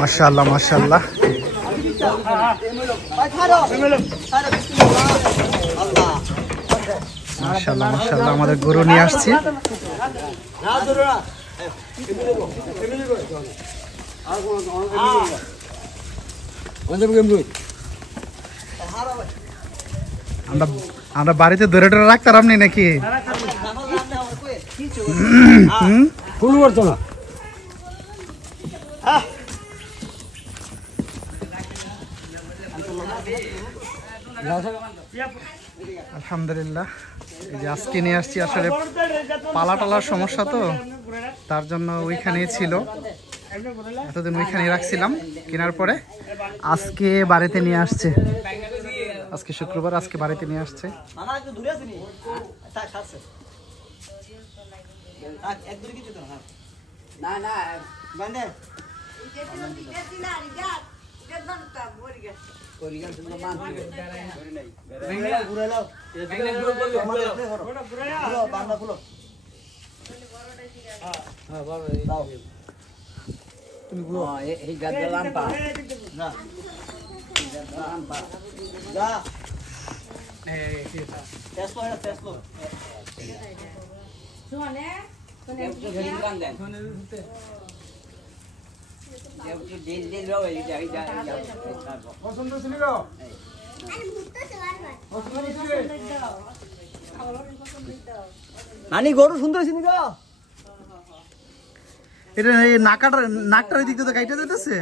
মাশাআল্লাহ মাশাআল্লাহ মাশাআল্লাহ মাশাআল্লাহ আমাদের গরু নিয়ে আসছি। আমরা বাড়িতে ধরে ধরে রাখতাম নি নাকি? আলহামদুলিল্লাহ এই যে আজকে নিয়ে আসছি, আসলে পালা টালার সমস্যা তো তার জন্য ওইখানেই ছিল, এতদিন ওইখানেই রাখছিলাম। কেনার পরে আজকে বাড়িতে নিয়ে আসছে, আজকে শুক্রবার, আজকে বাড়িতে নিয়ে আসছে। নানি গরু সুন্দর ছিল গো, এটা নাকটার দিক দিয়ে কাইটা যেতেছে।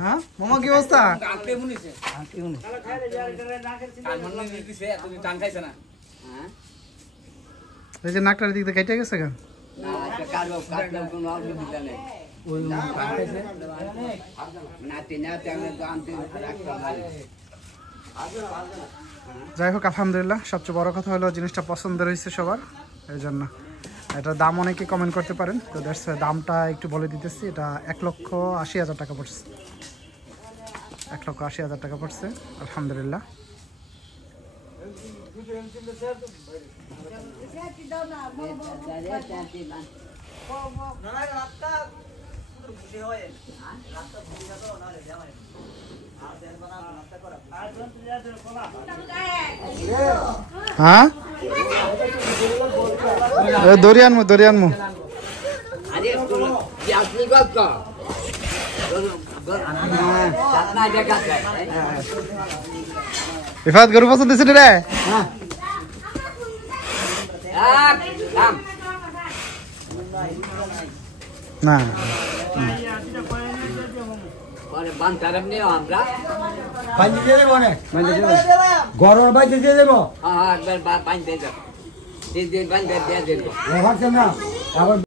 হ্যাঁ মামা কি অবস্থা? এই যে নাকটার দিক দিয়ে কাইটা গেছে কেন? যাই হোক আলহামদুলিল্লাহ, সবচেয়ে বড় কথা হলো জিনিসটা পছন্দ হয়েছে সবার, এই জন্য। এটার দাম অনেকে কমেন্ট করতে পারেন, তো দামটা একটু বলে দিতেছি। এটা 1,80,000 টাকা পড়ছে, 1,80,000 টাকা পড়ছে। আলহামদুলিল্লাহ হ্যাঁ দরিয়ানমু রিফাত গরু পছন্দ হয়েছে রে? না গরম বাইতে দিয়ে দেবো।